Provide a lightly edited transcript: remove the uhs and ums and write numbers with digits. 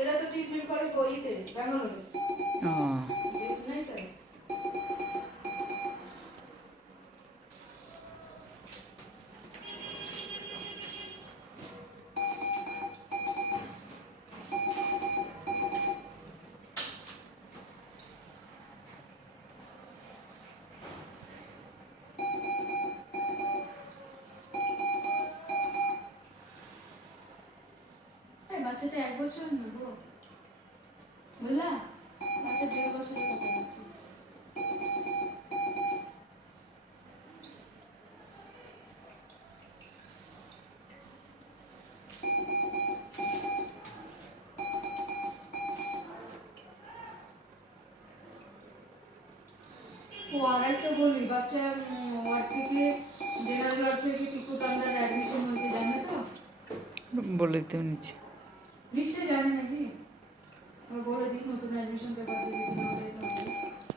এরা তো ট্রিটমেন্ট করে বইতে ব্যাঙ্গালোরে। নাই তাই বাচ্চাটা 1 বছর নেবো বুঝলা, বাচ্চা 1.5 বছরের কথা বলছি। ও আর একটা বলি, বাচ্চা ওয়ার্ড থেকে জেনারেল ওয়ার্ড থেকে টিকুট আন্ডার অ্যাডমিশন হয়েছে জানে তো? বলে তো নিচ্ছে নিশ্চয় জানে নাকি? বলে দিই নতুন অ্যাডমিশন পেপার দিয়ে দিন।